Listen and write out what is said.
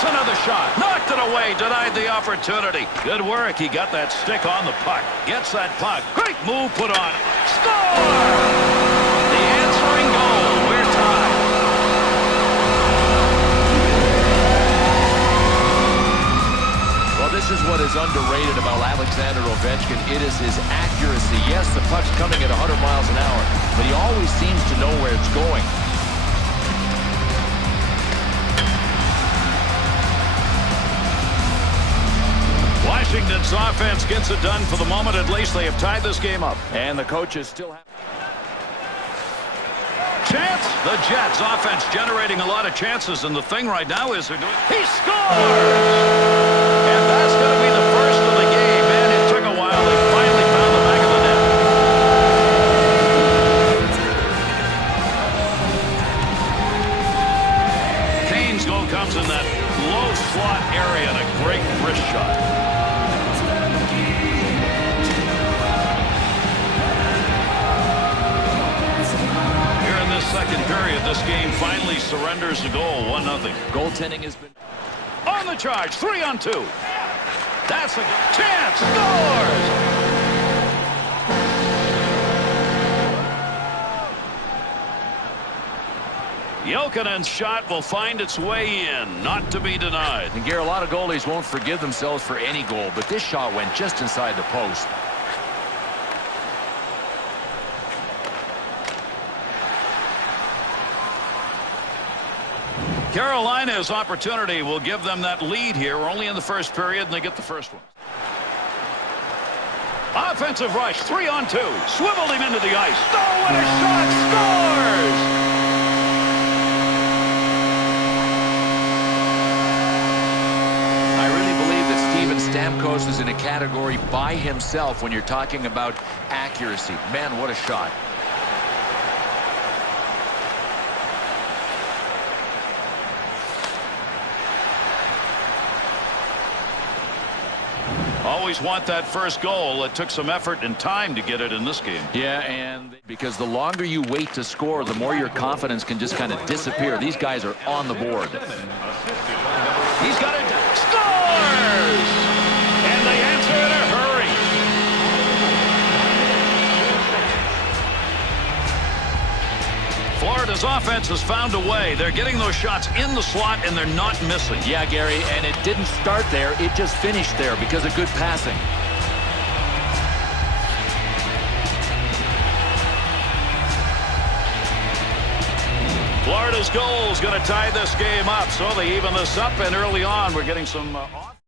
That's another shot. Knocked it away. Denied the opportunity. Good work. He got that stick on the puck. Gets that puck. Great move put on. Score! The answering goal. We're tied. Well, this is what is underrated about Alexander Ovechkin. It is his accuracy. Yes, the puck's coming at 100 miles an hour, but he always seems to know where it's going. Washington's offense gets it done for the moment. At least they have tied this game up. And the coaches still have... Chance. The Jets offense generating a lot of chances, and the thing right now is they're doing... He scores! And that's going to be the first of the game. Man, it took a while. They finally found the back of the net. Kane's goal comes in that low slot area and a great wrist shot. Second period, this game finally surrenders the goal, 1-0. Goaltending has been... On the charge, 3-on-2. That's a chance, scores! Jokinen's shot will find its way in, not to be denied. And Gary, a lot of goalies won't forgive themselves for any goal, but this shot went just inside the post. Carolina's opportunity will give them that lead here. We're only in the first period, and they get the first one. Offensive rush, 3-on-2. Swiveled him into the ice. Oh, what a shot! Scores! I really believe that Steven Stamkos is in a category by himself when you're talking about accuracy. Man, what a shot. Always want that first goal. It took some effort and time to get it in this game. Yeah, and because the longer you wait to score, the more your confidence can just kind of disappear. These guys are on the board. He's got it. Scores! And they answer in a hurry. Florida's offense has found a way. They're getting those shots in the slot, and they're not missing. Yeah, Gary, and it didn't start there. It just finished there because of good passing. Florida's goal is going to tie this game up, so they even this up, and early on we're getting some off.